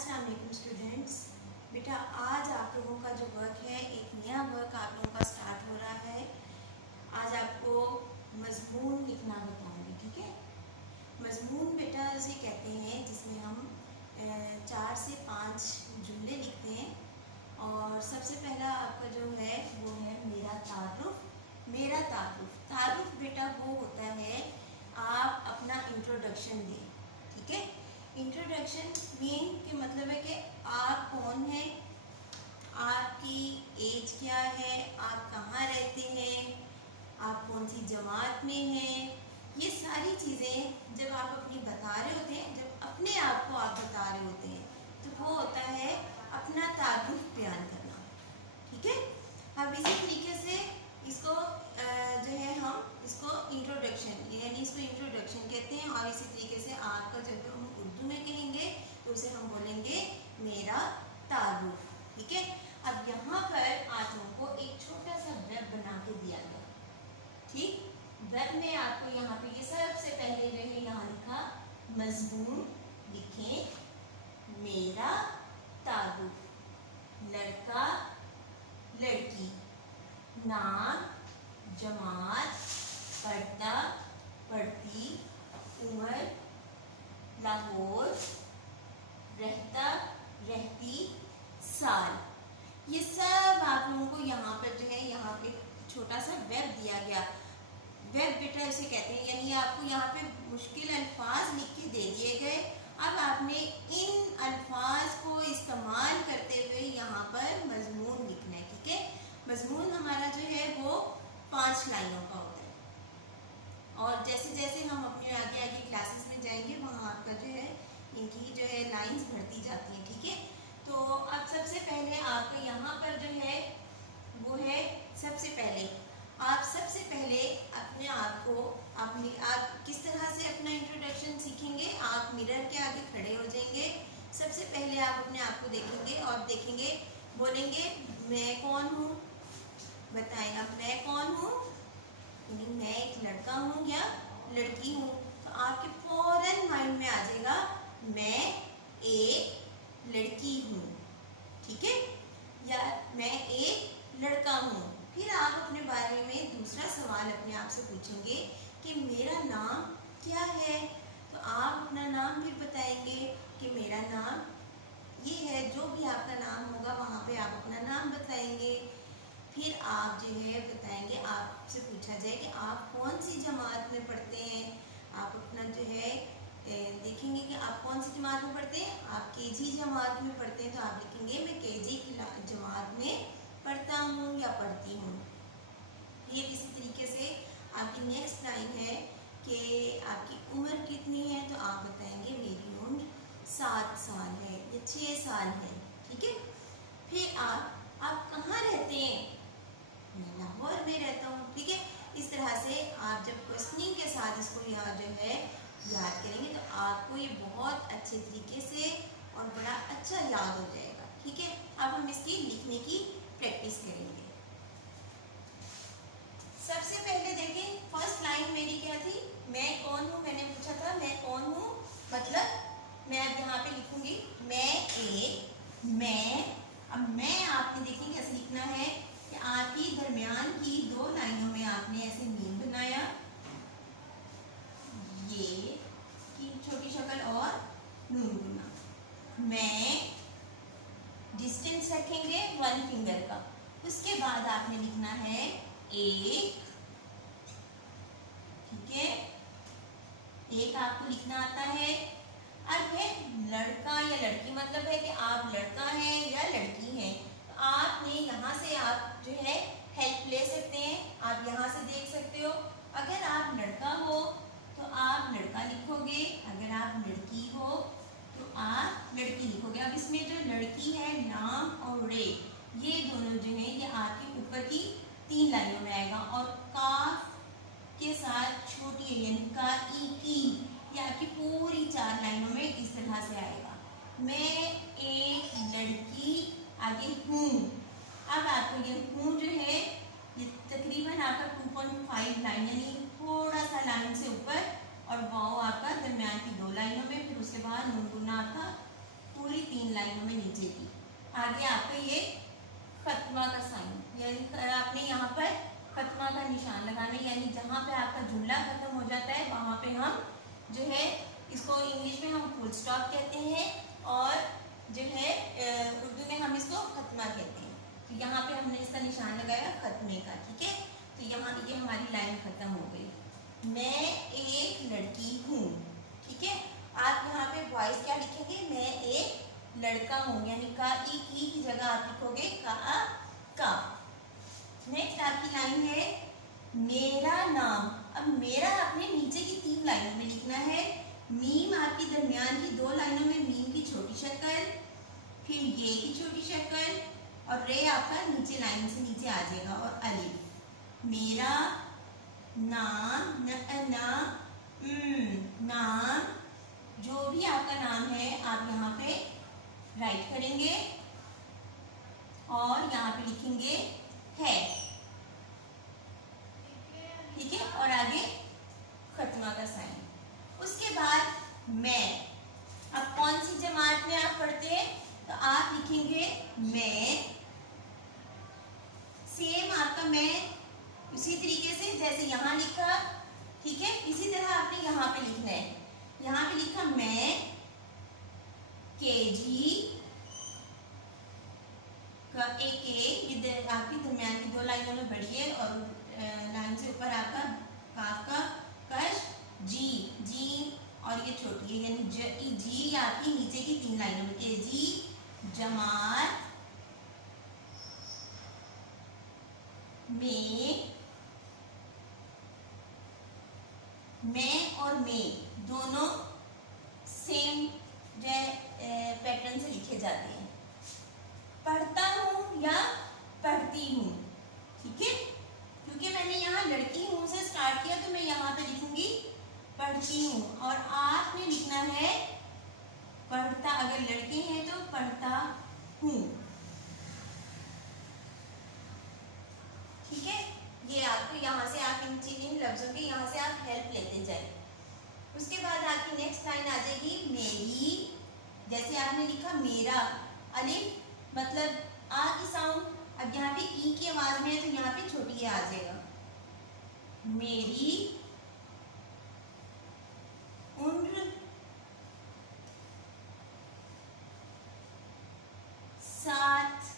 अस्सलाम वालेकुम स्टूडेंट्स। बेटा आज आप लोगों का जो वर्क है, एक नया वर्क आप लोगों का स्टार्ट हो रहा है। आज आपको मजमून लिखना बताऊंगी, ठीक है। मजमून बेटा उसे कहते हैं जिसमें हम 4 से 5 जुमले लिखते हैं। और सबसे पहला आपका जो है वो है मेरा तारुफ। मेरा तारुफ तारुफ बेटा वो होता है आप अपना इंट्रोडक्शन दें, ठीक है। इंट्रोडक्शन मीन के मतलब है कि आप कौन हैं, आपकी एज क्या है, आप कहाँ रहते हैं, आप कौन सी जमात में हैं। ये सारी चीज़ें जब आप अपनी बता रहे होते हैं, जब अपने आप को आप बता रहे होते हैं, तो वो होता है अपना तारुफ बयान करना, ठीक है। अब इसी तरीके से इसको जो है हम इसको इंट्रोडक्शन यानी इसको इंट्रोडक्शन कहते हैं। और इसी तरीके से आपका जब हम उर्दू में कहेंगे तो उसे हम बोलेंगे मेरा तारुफ, ठीक है। अब यहाँ पर आप लोगों को एक छोटा सा वेब बना के दिया गया, ठीक। वेब में आपको यहाँ पे ये सबसे पहले जो है यहाँ लिखा मजमून लिखें मेरा तारुफ, लड़का लड़की, नाम जमात पढ़ता पढ़ती, उम्र लाहौर, रहता रहती, साल। ये सब आप लोगों को यहाँ पर जो है यहाँ पे छोटा सा वेब दिया गया। वेब बेटा इसे कहते हैं, यानी आपको यहाँ पे मुश्किल अल्फाज लिख के दे दिए गए। अब आपने इन अल्फाज को इस्तेमाल करते हुए यहाँ पर मजमून लिखना है, ठीक है। मजमून हमारा जो है वो 5 लाइनों का होता है। और जैसे जैसे हम अपने आगे आगे क्लासेस में जाएंगे वहाँ आपका जो है इनकी जो है लाइंस बढ़ती जाती हैं, ठीक है। तो अब सबसे पहले आपका यहाँ पर जो है वो है सबसे पहले अपने आप को आप किस तरह से अपना इंट्रोडक्शन सीखेंगे। आप मिरर के आगे खड़े हो जाएंगे। सबसे पहले आप अपने आप को देखेंगे और देखेंगे, बोलेंगे मैं कौन हूँ, बताएं अब मैं कौन हूँ। मैं एक लड़का हूँ या लड़की हूँ, तो आपके फौरन माइंड में आ जाएगा मैं एक लड़की हूँ, ठीक है, या मैं एक लड़का हूँ। फिर आप अपने बारे में दूसरा सवाल अपने आप से पूछेंगे कि मेरा नाम क्या है, तो आप अपना नाम भी बताएंगे कि मेरा नाम ये है। जो भी आपका नाम होगा वहाँ पे आप अपना नाम बताएंगे। फिर आप जो है बताएंगे, आपसे पूछा जाए कि आप कौन सी जमात में पढ़ते हैं। आप अपना जो है देखेंगे कि आप कौन सी जमात में पढ़ते हैं। आप केजी जमात में पढ़ते हैं तो आप लिखेंगे मैं केजी जमात में पढ़ता हूँ या पढ़ती हूँ। ये इसी तरीके से आपकी नेक्स्ट लाइन है कि आपकी उम्र कितनी है, तो आप बताएंगे मेरी उम्र 7 साल है या 6 साल है, ठीक है। फिर आप कहाँ रहते हैं, मैं लाहौर में रहता हूँ, ठीक है। इस तरह से आप जब क्वेश्चनिंग के साथ इसको यहाँ जो है याद करेंगे तो आपको ये बहुत अच्छे तरीके से और बड़ा अच्छा याद हो जाएगा, ठीक है। अब हम इसकी लिखने की प्रैक्टिस करेंगे। सबसे पहले देखें फर्स्ट लाइन मेरी क्या थी, मैं कौन हूँ। मैंने पूछा था मैं कौन हूँ, मतलब मैं अब यहाँ पे लिखूंगी अब मैं आपने देखिए कैसे लिखना है कि आपकी दरमियान की 2 लाइनों में आपने ऐसे मीम बनाया, ये की छोटी शक्ल और नून गुना। मैं डिस्टेंस रखेंगे 1 फिंगर का। उसके बाद आपने लिखना है एक, ठीक है, एक आपको लिखना आता है। अब है लड़का या लड़की, मतलब है कि आप लड़का हैं या लड़की हैं। तो आपने यहाँ से आप जो है हेल्प ले सकते हैं। आप यहाँ से देख सकते हो, अगर आप लड़का हो तो आप लड़का लिखोगे, अगर आप लड़की हो तो आप लड़की लिखोगे। अब इसमें जो लड़की है नाम और रे ये दोनों जो है ये आपके ऊपर की 3 लाइनों में आएगा। और काफ के साथ छोटी है यानी का ई की, ये आपकी पूरी 4 लाइनों में इस तरह से आएगा। मैं एक लड़की आगे हूँ। अब आपको ये हूँ जो है ये तकरीबन आपका 2.5 लाइन यानी थोड़ा सा लाइन से ऊपर, और वाओ आपका दरमियान की 2 लाइनों में। फिर उसके बाद नून गुना आपका पूरी 3 लाइनों में नीचे की। आगे आपका ये खत्मा का साइन, यानी आपने यहाँ पर खत्मा का निशान लगाना, यानी जहाँ पे आपका जुमला खत्म हो जाता है वहाँ पे हम जो है इसको इंग्लिश में हम फुल स्टॉप कहते हैं और जो है उर्दू में हम इसको खत्मा कहते हैं। तो यहाँ पे हमने इसका निशान लगाया खत्मे का, ठीक है। तो यहाँ ये हमारी लाइन खत्म हो गई। मैं एक लड़की हूँ, ठीक है। आप यहाँ पे वॉइस क्या लिखेंगे, मैं एक लड़का हूँ, यानी का ई की जगह आप लिखोगे का। नेक्स्ट आपकी लाइन है मेरा नाम। अब मेरा आपने नीचे की 3 लाइनों में लिखना है। मीम आपकी दरमियान की 2 लाइनों में मीम की छोटी शक्ल, फिर ये की छोटी शक्ल और रे आपका नीचे लाइन से नीचे आ जाएगा और अलिफ। मेरा नाम नाम, जो भी आपका नाम है आप यहाँ पे राइट करेंगे और यहाँ पे लिखेंगे है, ठीक है। और आगे खत्मा का साइन। उसके बाद मैं, अब कौन सी जमात में आप पढ़ते हैं, तो आप लिखेंगे मैं। सेम आपका मैं उसी तरीके से जैसे यहाँ लिखा, ठीक है, इसी तरह आपने यहाँ पे लिखना है। यहाँ पे लिखा मैं केजी का एक ये आपकी दरमियान की 2 लाइनों में बढ़ी है और लाइन से ऊपर आपका काफ का कश जी और ये छोटी है, यानी जी आपकी नीचे की 3 लाइनों में केजी जमात में। मैं और मैं दोनों सेम पैटर्न से लिखे जाते हैं। पढ़ता हूँ या पढ़ती हूँ, ठीक है। क्योंकि मैंने यहाँ लड़की हूँ से स्टार्ट किया तो मैं यहाँ पे लिखूंगी पढ़ती हूँ और आपने लिखना है पढ़ता। अगर लड़के हैं तो पढ़ता हूँ, ठीक है। ये आपको यहाँ से आप इन लफ्जों के यहाँ से आप हेल्प लेते जाए। उसके बाद आपकी नेक्स्ट लाइन आ जाएगी मेरी। जैसे आपने लिखा मेरा, अलिफ मतलब आ की साउंड, अब यहाँ पे ई की आवाज में है तो यहाँ पे छोटी आ जाएगा। मेरी उम्र 7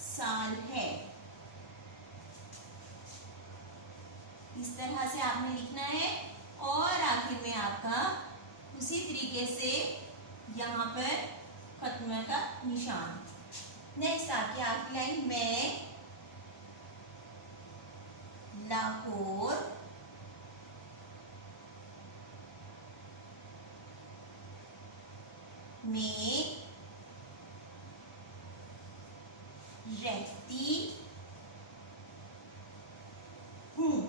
साल है। इस तरह से आपने लिखना है और आखिर में आपका उसी तरीके से यहाँ पर खत्म का निशान। नेक्स्ट आपकी आखिरी लाइन मैं लाहौर में रहती हूँ।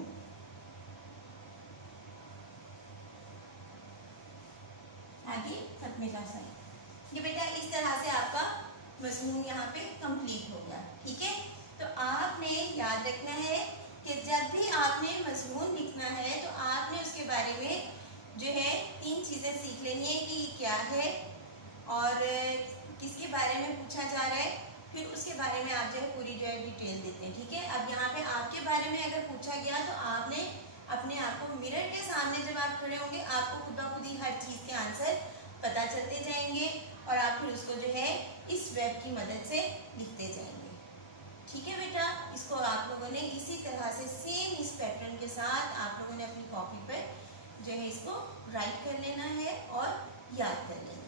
आगे खत्मे का साइन। ये बेटा इस तरह से आपका मजमून यहाँ पे कंप्लीट हो गया, ठीक है। तो आपने याद रखना है कि जब भी आपने मजमून लिखना है तो आपने उसके बारे में जो है 3 चीज़ें सीख लेनी है कि क्या है और किसके बारे में पूछा जा रहा है, फिर उसके बारे में आप जो है पूरी जो है डिटेल देते हैं, ठीक है। अब यहाँ पे आपके बारे में अगर पूछा गया तो आपने अपने आप को मिरर के सामने जब आप खड़े होंगे आपको खुदा खुद ही हर चीज़ के आंसर पता चलते जाएंगे और आप फिर उसको जो है इस वेब की मदद से लिखते जाएंगे, ठीक है बेटा। इसको आप लोगों ने इसी तरह से सेम इस पैटर्न के साथ आप लोगों ने अपनी कॉपी पर जो है इसको राइट कर लेना है और याद कर लेना है।